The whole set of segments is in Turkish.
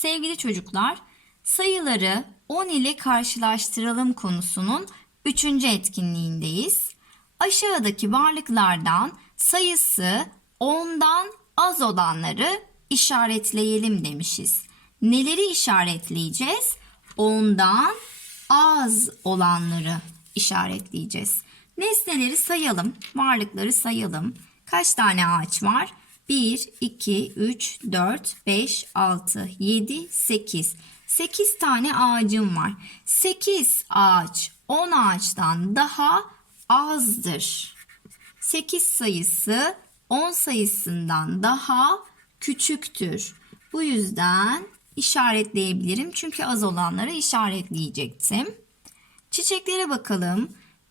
Sevgili çocuklar, sayıları 10 ile karşılaştıralım konusunun 3. etkinliğindeyiz. Aşağıdaki varlıklardan sayısı 10'dan az olanları işaretleyelim demişiz. Neleri işaretleyeceğiz? 10'dan az olanları işaretleyeceğiz. Nesneleri sayalım, varlıkları sayalım. Kaç tane ağaç var? 1, 2, 3, 4, 5, 6, 7, 8. 8 tane ağacım var. 8 ağaç 10 ağaçtan daha azdır. 8 sayısı 10 sayısından daha küçüktür. Bu yüzden işaretleyebilirim. Çünkü az olanları işaretleyecektim. Çiçeklere bakalım.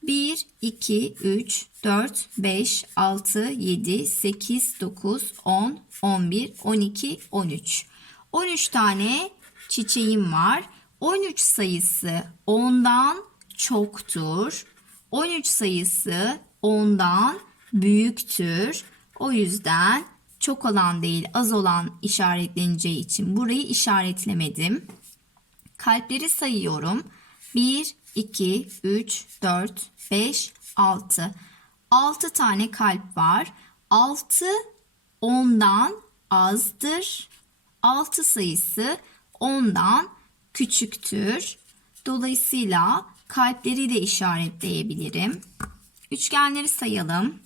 1, 2, 3, 4, 5, 6, 7, 8, 9, 10, 11, 12, 13. 13 tane çiçeğim var. 13 sayısı 10'dan çoktur. 13 sayısı 10'dan büyüktür. O yüzden çok olan değil az olan işaretleneceği için burayı işaretlemedim. Kalpleri sayıyorum. 1, 2, 3, 4, 5, 6. 6 tane kalp var. 6 10'dan azdır. 6 sayısı 10'dan küçüktür. Dolayısıyla kalpleri de işaretleyebilirim. Üçgenleri sayalım.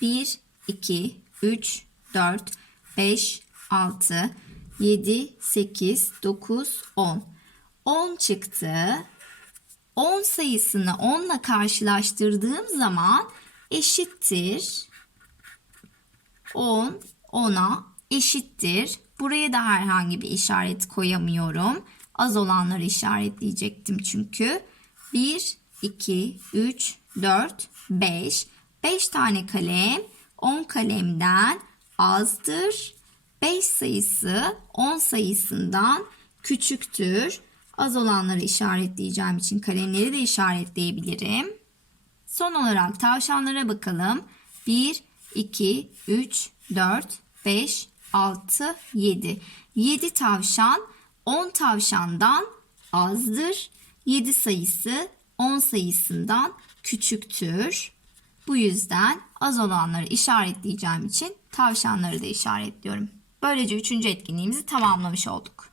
1, 2, 3, 4, 5, 6, 7, 8, 9, 10. 10 çıktı. 10 sayısını 10 ile karşılaştırdığım zaman eşittir. 10 10'a eşittir. Buraya da herhangi bir işaret koyamıyorum. Az olanları işaretleyecektim çünkü. 1, 2, 3, 4, 5. 5 tane kalem 10 kalemden azdır. 5 sayısı 10 sayısından küçüktür. Az olanları işaretleyeceğim için kalemleri de işaretleyebilirim. Son olarak tavşanlara bakalım. 1, 2, 3, 4, 5, 6, 7. 7 tavşan 10 tavşandan azdır. 7 sayısı 10 sayısından küçüktür. Bu yüzden az olanları işaretleyeceğim için tavşanları da işaretliyorum. Böylece üçüncü etkinliğimizi tamamlamış olduk.